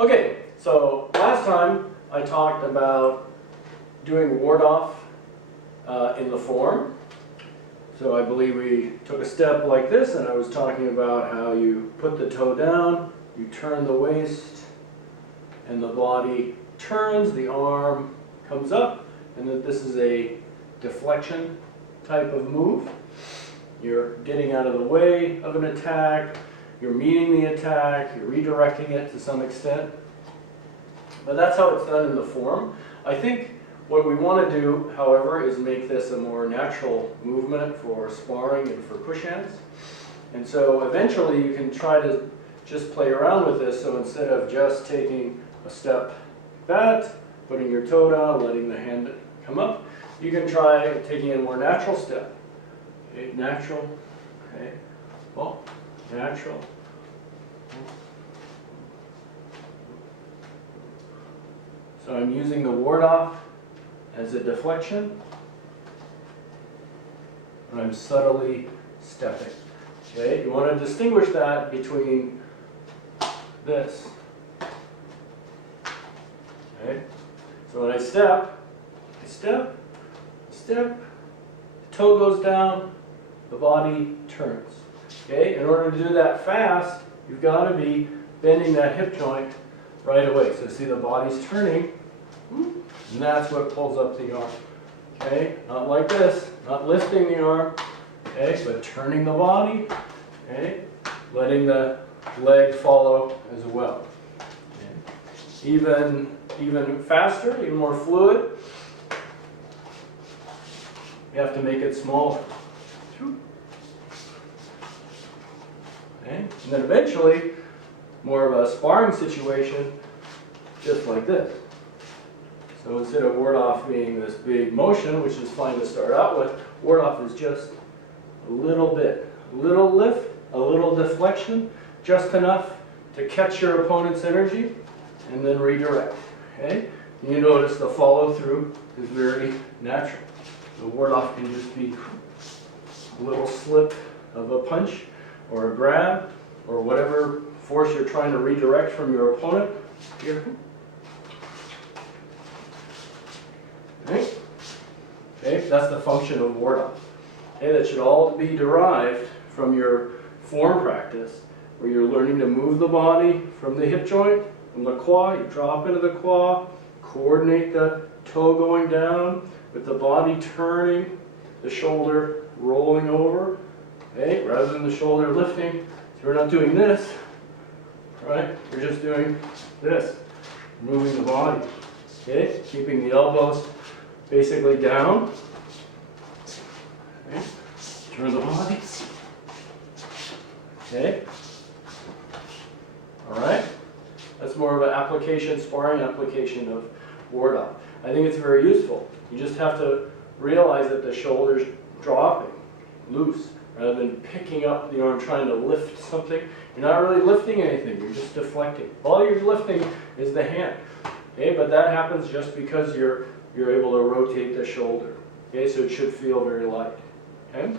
Okay, so last time I talked about doing ward-off in the form. So I believe we took a step like this, and I was talking about how you put the toe down, you turn the waist, and the body turns, the arm comes up, and that this is a deflection type of move. You're getting out of the way of an attack, you're meeting the attack, you're redirecting it to some extent. But that's how it's done in the form. I think what we want to do, however, is make this a more natural movement for sparring and for push hands. And so eventually you can try to just play around with this. So instead of just taking a step back, putting your toe down, letting the hand come up, you can try taking a more natural step. Okay, natural, okay, well, natural. So I'm using the ward-off as a deflection, and I'm subtly stepping. Okay, you want to distinguish that between this. Okay, so when I step, step, the toe goes down, the body turns. Okay, in order to do that fast, you've got to be bending that hip joint right away. So see the body's turning, and that's what pulls up the arm. Okay, not like this, not lifting the arm, okay, but turning the body, okay, letting the leg follow as well. Okay. Even faster, even more fluid, you have to make it smaller. Okay, and then eventually, more of a sparring situation, just like this. So instead of ward-off being this big motion, which is fine to start out with, ward-off is just a little bit, a little lift, a little deflection, just enough to catch your opponent's energy and then redirect. Okay? You notice the follow-through is very natural. The ward-off can just be a little slip of a punch or a grab or whatever force you're trying to redirect from your opponent. Here. Okay? Okay, that's the function of ward-off. Okay, that should all be derived from your form practice, where you're learning to move the body from the hip joint, from the quad, you drop into the quad, coordinate the toe going down with the body turning, the shoulder rolling over, okay, rather than the shoulder lifting. So we're not doing this, right? We're just doing this, moving the body, okay, keeping the elbows basically down. Okay. Turn the body. Okay. All right. That's more of an application, sparring application of ward-off. I think it's very useful. You just have to realize that the shoulder's dropping loose rather than picking up the arm trying to lift something. You're not really lifting anything. You're just deflecting. All you're lifting is the hand. Okay, but that happens just because you're able to rotate the shoulder. Okay, so it should feel very light. Okay.